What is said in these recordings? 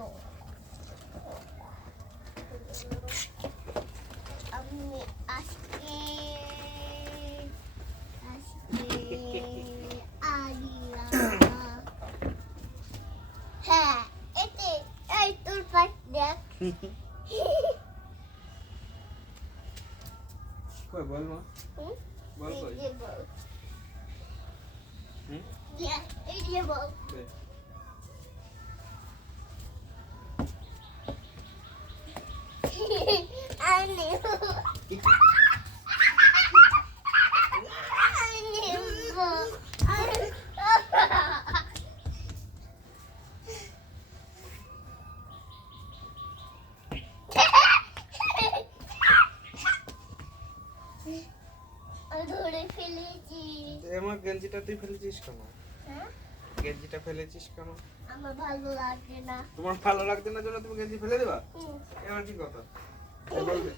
ভালো। আমি আজকে হ্যাঁ এতে এই তোর পাশ দেখ। কই বল মা বল কই এই যে বল আনে ধরে ফেলেছি। আমার গেঞ্জিটা তুই ফেলেছিস কেন? হ্যাঁ গেঞ্জিটা ফেলেছিস কেন? আমার ভালো লাগে না। তোমার ভালো লাগছে না জন্য তুমি গেঞ্জি ফেলে দেবা? এবার কি কথা বলতে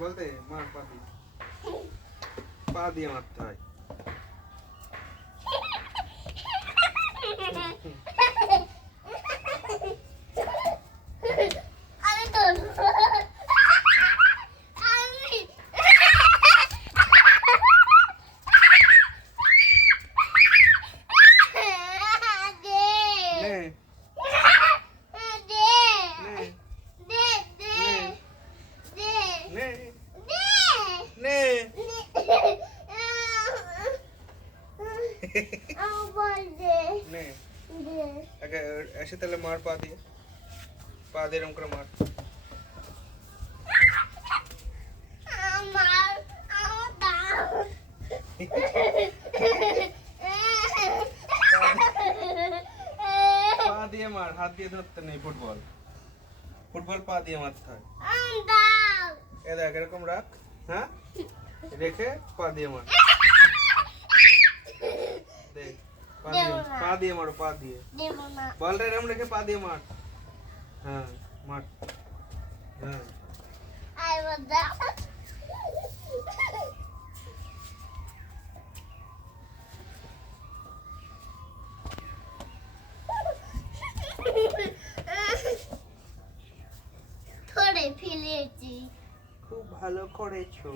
বলতে মার পা দিয়ে মারতে হয়। আমি তো ऐसे तले मार पा दिए एरम करे मार पा दिए मार हाथ दिए धरते नहीं फुटबॉल फुटबॉल पा दिए मारते है ये देख एरकम रख हाँ रेखे पा दिए मार देख पा दिए मारो पा दिए बॉल रे रम रेखे पा दिए मार हाँ मार हाँ ধরে ফেলেছি। খুব ভালো করেছো।